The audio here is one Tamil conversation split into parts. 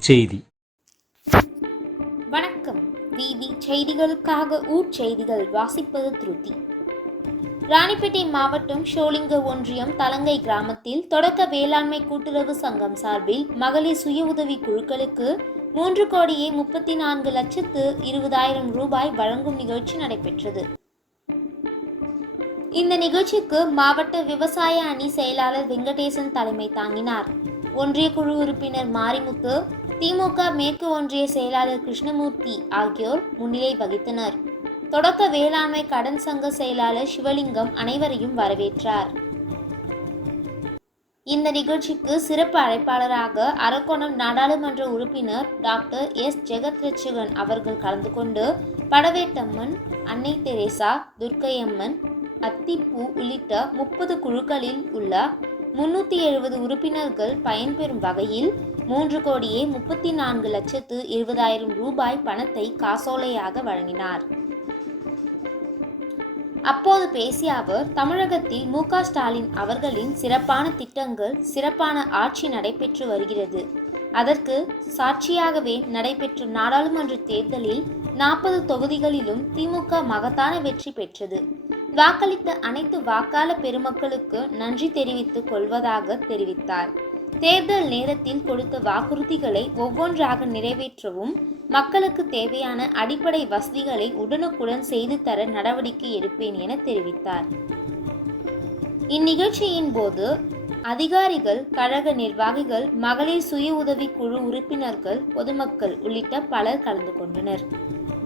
செய்தி. வணக்கம். வீதி செய்திகளுக்காக ஊர்ச்செய்திகள் வாசிப்பது திருத்தி. ராணிப்பேட்டை மாவட்டம் ஷோலிங்க ஒன்றியம் தலங்கை கிராமத்தில் தொடக்க வேளாண்மை கூட்டுறவு சங்கம் சார்பில் மகளிர் சுய உதவி குழுக்களுக்கு மூன்று கோடியே முப்பத்தி நான்கு லட்சத்து இருபதாயிரம் ரூபாய் வழங்கும் நிகழ்ச்சி நடைபெற்றது. இந்த நிகழ்ச்சிக்கு மாவட்ட விவசாய அணி செயலாளர் வெங்கடேசன் தலைமை தாங்கினார். ஒன்றிய குழு உறுப்பினர் மாரிமுத்து திமுக மேற்கு ஒன்றிய செயலாளர் கிருஷ்ணமூர்த்தி ஆகியோர் முன்னிலை வகித்தனர். தொடக்க வேளாண்மை கடன் சங்க செயலாளர் சிவலிங்கம் அனைவரையும் வரவேற்றார். இந்த நிகழ்ச்சிக்கு சிறப்பு அழைப்பாளராக அரக்கோணம் நாடாளுமன்ற உறுப்பினர் டாக்டர் எஸ். ஜெகத்ரட்சகன் அவர்கள் கலந்து கொண்டு படவேட்டம்மன் அன்னை தெரேசா துர்க்கையம்மன் அத்திப்பூ உள்ளிட்ட முப்பது குழுக்களில் உள்ள முன்னூற்றி எழுபது உறுப்பினர்கள் பயன்பெறும் வகையில் மூன்று கோடியே முப்பத்தி நான்கு லட்சத்து இருபதாயிரம் ரூபாய் பணத்தை காசோலையாக வழங்கினார். அப்போது பேசிய அவர் தமிழகத்தில் மு க ஸ்டாலின் அவர்களின் சிறப்பான திட்டங்கள் சிறப்பான ஆட்சி நடைபெற்று வருகிறது. அதற்கு சாட்சியாகவே நடைபெற்ற நாடாளுமன்ற தேர்தலில் நாற்பது தொகுதிகளிலும் திமுக மகத்தான வெற்றி பெற்றது. வாக்களித்த அனைத்து வாக்காள பெருமக்களுக்கு நன்றி தெரிவித்துக் கொள்வதாக தெரிவித்தார். தேர்தல் நேரத்தில் கொடுத்த வாக்குறுதிகளை ஒவ்வொன்றாக நிறைவேற்றவும் மக்களுக்கு தேவையான அடிப்படை வசதிகளை உடனுக்குடன் செய்து தர நடவடிக்கை எடுப்பேன் என தெரிவித்தார். இந்நிகழ்ச்சியின் போது அதிகாரிகள் கழக நிர்வாகிகள் மகளிர் சுய உதவி குழு உறுப்பினர்கள் பொதுமக்கள் உள்ளிட்ட பலர் கலந்து கொண்டனர்.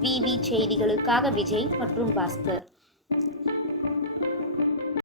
விவி செய்திகளுக்காக விஜய் மற்றும் பாஸ்கர்.